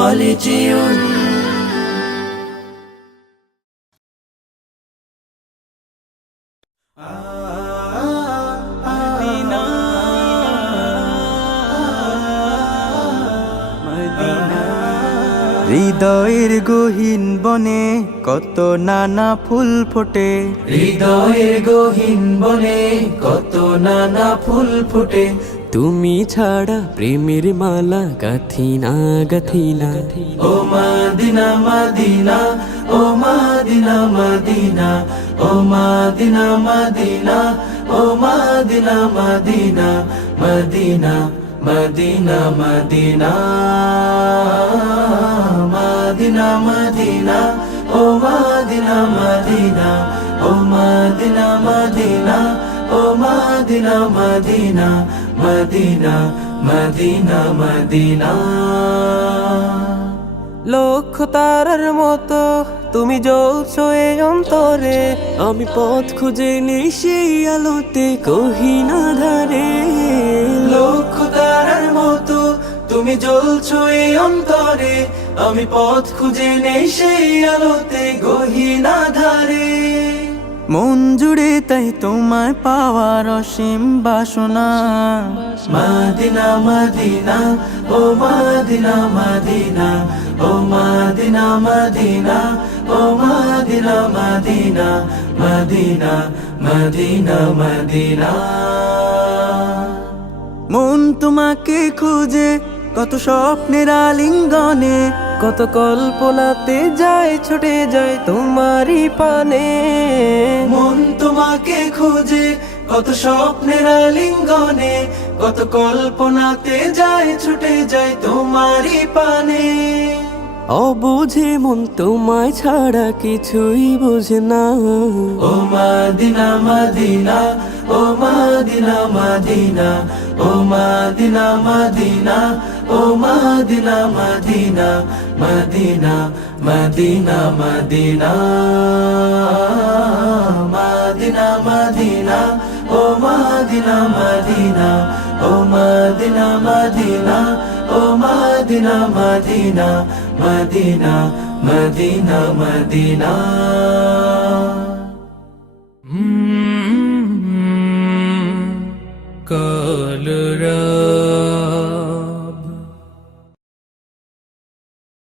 خالدون হৃদয়ের গহীন বনে কত নানা ফুল ফোটে, হৃদয়ের গহীন বনে কত নানা ফুল ফোটে। তুমি ছাড়া প্রেমের মালা গাথিনা গাথিনা। ও মদিনা মদিনা, ও মদিনা মদিনা, ও মদিনা মদিনা, ও Medina Medina, Medina Medina Medina, Medina Medina, ও মদিনা মদিনা, ও মদিনা মদিনা, ও Medina Medina, Medina Medina Medina. লক্ষ তারার মতো তুমি জ্বলছো এ অন্তরে, আমি পথ খুঁজে নেই সেই আলোতে কহিনা ধারে। লক্ষ তারার মতো তুমি জ্বলছো এই অন্তরে, আমি পথ খুঁজে নেই সেই আলোতে গহীনা ধারে। মন জুড়ে তাই তোমায় পাওয়ার অসীম বাসনা। মদিনা মদিনা, ও মদিনা মদিনা, ও মদিনা মদিনা, ও Medina Medina, Medina Medina Medina. মন তোমাকে খুঁজে কত স্বপ্নের আলিঙ্গনে, কত কল্পনাতে যায় ছুটে যায় তোমারই পানে। মন তোমাকে খুঁজে কত স্বপ্নের আলিঙ্গনে, কত কল্পনাতে যায় ছুটে যায় তোমারই পানে। অবুঝে মন তোমায় ছাড়া কিছুই বোঝে না। ও মদিনা মদিনা, ও মদিনা মদিনা, ও মদিনা মদিনা, ও Medina Medina, Medina Medina Medina, Medina Medina, ও মদিনা মদিনা, ও মদিনা মদিনা, ও Medina Medina, Medina Medina Medina.